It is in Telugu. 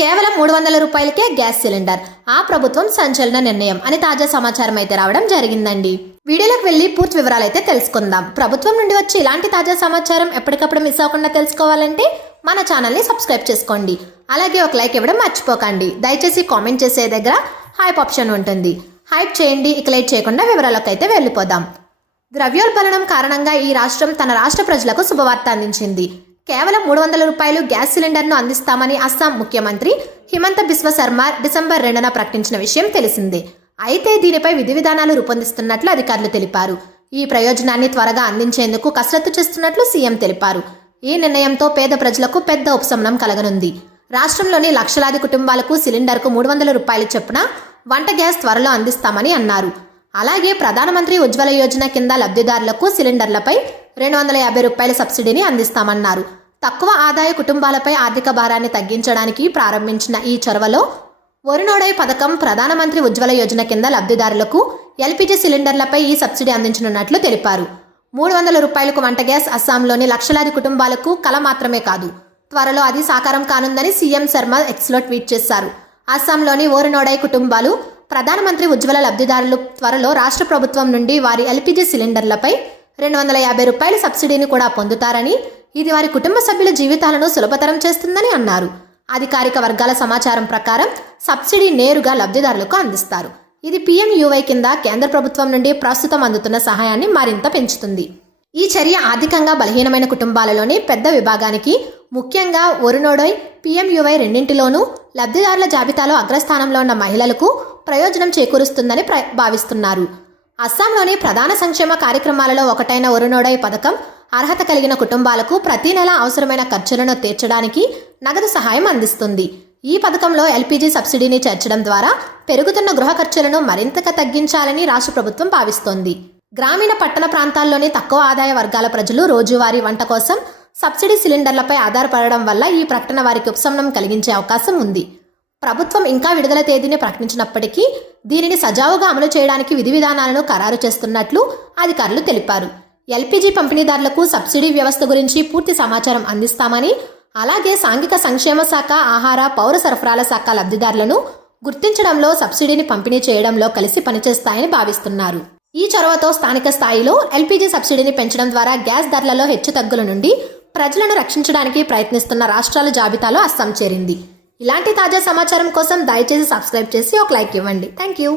కేవలం మూడు వందల రూపాయలకే గ్యాస్ సిలిండర్. ఆ ప్రభుత్వం సంచలన నిర్ణయం అని తాజా సమాచారం అయితే రావడం జరిగిందండి. వీడియోలోకి వెళ్ళి పూర్తి వివరాలు అయితే తెలుసుకుందాం. ప్రభుత్వం నుండి వచ్చి ఇలాంటి తాజా సమాచారం ఎప్పటికప్పుడు మిస్ అవ్వకుండా తెలుసుకోవాలంటే మన ఛానల్ని సబ్స్క్రైబ్ చేసుకోండి. అలాగే ఒక లైక్ ఇవ్వడం మర్చిపోకండి. దయచేసి కామెంట్ చేసే దగ్గర హైప్ ఆప్షన్ ఉంటుంది. హైప్ చేయండి ఇక లైట్ చేయకుండా వివరాలకు అయితే వెళ్ళిపోదాం. ద్రవ్యోల్బణం కారణంగా ఈ రాష్ట్రం తన రాష్ట్ర ప్రజలకు శుభవార్త అందించింది. కేవలం మూడు వందల రూపాయలు గ్యాస్ సిలిండర్ను అందిస్తామని అస్సాం ముఖ్యమంత్రి హిమంత బిశ్వ శర్మ డిసెంబర్ రెండున ప్రకటించిన విషయం తెలిసిందే. అయితే దీనిపై విధి విధానాలు రూపొందిస్తున్నట్లు అధికారులు తెలిపారు. ఈ ప్రయోజనాన్ని త్వరగా అందించేందుకు కసరత్తు చేస్తున్నట్లు సీఎం తెలిపారు. ఈ నిర్ణయంతో పేద ప్రజలకు పెద్ద ఉపశమనం కలగనుంది. రాష్ట్రంలోని లక్షలాది కుటుంబాలకు సిలిండర్కు మూడు వందల రూపాయల చొప్పున వంట గ్యాస్ త్వరలో అందిస్తామని అన్నారు. అలాగే ప్రధానమంత్రి ఉజ్వల యోజన కింద లబ్ధిదారులకు సిలిండర్లపై రెండు వందల యాభై రూపాయల సబ్సిడీని అందిస్తామన్నారు. తక్కువ ఆదాయ కుటుంబాలపై ఆర్థిక భారాన్ని తగ్గించడానికి ప్రారంభించిన ఈ చొరవలో ఒరినోడై పథకం ప్రధానమంత్రి ఉజ్వల యోజన కింద లబ్ధిదారులకు ఎల్పిజి సిలిండర్లపై ఈ సబ్సిడీ అందించనున్నట్లు తెలిపారు. మూడు వందల రూపాయలకు వంట గ్యాస్ అస్సాంలోని లక్షలాది కుటుంబాలకు కల మాత్రమే కాదు. త్వరలో అది సాకారం కానుందని సీఎం శర్మ ఎక్స్లో ట్వీట్ చేశారు. అస్సాంలోని ఓరినోడై కుటుంబాలు ప్రధానమంత్రి ఉజ్వల లబ్ధిదారులు త్వరలో రాష్ట్ర ప్రభుత్వం నుండి వారి ఎల్పిజి సిలిండర్లపై రెండు వందల యాభై రూపాయల సబ్సిడీని కూడా పొందుతారని ఇది వారి కుటుంబ సభ్యుల జీవితాలను సులభతరం చేస్తుందని అన్నారు. అధికారిక వర్గాల సమాచారం ప్రకారం సబ్సిడీ నేరుగా లబ్ధిదారులకు అందిస్తారు. ఇది పీఎంయూవై కింద కేంద్ర ప్రభుత్వం నుండి ప్రస్తుతం అందుతున్న సహాయాన్ని మరింత పెంచుతుంది. ఈ చర్య ఆర్థికంగా బలహీనమైన కుటుంబాలలోని పెద్ద విభాగానికి ముఖ్యంగా ఒరునోడోయ్ పిఎంయువై రెండింటిలోనూ లబ్ధిదారుల జాబితాలో అగ్రస్థానంలో ఉన్న మహిళలకు ప్రయోజనం చేకూరుస్తుందని ప్ర భావిస్తున్నారు. అస్సాంలోని ప్రధాన సంక్షేమ కార్యక్రమాలలో ఒకటైన ఒరునోడై పథకం అర్హత కలిగిన కుటుంబాలకు ప్రతి నెల అవసరమైన ఖర్చులను తీర్చడానికి నగదు సహాయం అందిస్తుంది. ఈ పథకంలో ఎల్పీజీ సబ్సిడీని చేర్చడం ద్వారా పెరుగుతున్న గృహ ఖర్చులను మరింతగా తగ్గించాలని రాష్ట్ర ప్రభుత్వం భావిస్తోంది. గ్రామీణ పట్టణ ప్రాంతాల్లోని తక్కువ ఆదాయ వర్గాల ప్రజలు రోజువారీ వంట కోసం సబ్సిడీ సిలిండర్లపై ఆధారపడడం వల్ల ఈ ప్రకటన వారికి ఉపశమనం కలిగించే అవకాశం ఉంది. ప్రభుత్వం ఇంకా విడుదల తేదీని ప్రకటించినప్పటికీ దీనిని సజావుగా అమలు చేయడానికి విధి విధానాలను ఖరారు చేస్తున్నట్లు అధికారులు తెలిపారు. ఎల్పీజీ పంపిణీదారులకు సబ్సిడీ వ్యవస్థ గురించి పూర్తి సమాచారం అందిస్తామని అలాగే సాంఘిక సంక్షేమ శాఖ ఆహార పౌర సరఫరాల శాఖ లబ్ధిదారులను గుర్తించడంలో సబ్సిడీని పంపిణీ చేయడంలో కలిసి పనిచేస్తాయని భావిస్తున్నారు. ఈ చొరవతో స్థానిక స్థాయిలో ఎల్పీజీ సబ్సిడీని పెంచడం ద్వారా గ్యాస్ ధరలలో హెచ్చుతగ్గుల నుండి ప్రజలను రక్షించడానికి ప్రయత్నిస్తున్న రాష్ట్రాల జాబితాలో అస్సాం చేరింది. ఇలాంటి తాజా సమాచారం కోసం దయచేసి సబ్స్క్రైబ్ చేసి ఒక లైక్ ఇవ్వండి. Thank you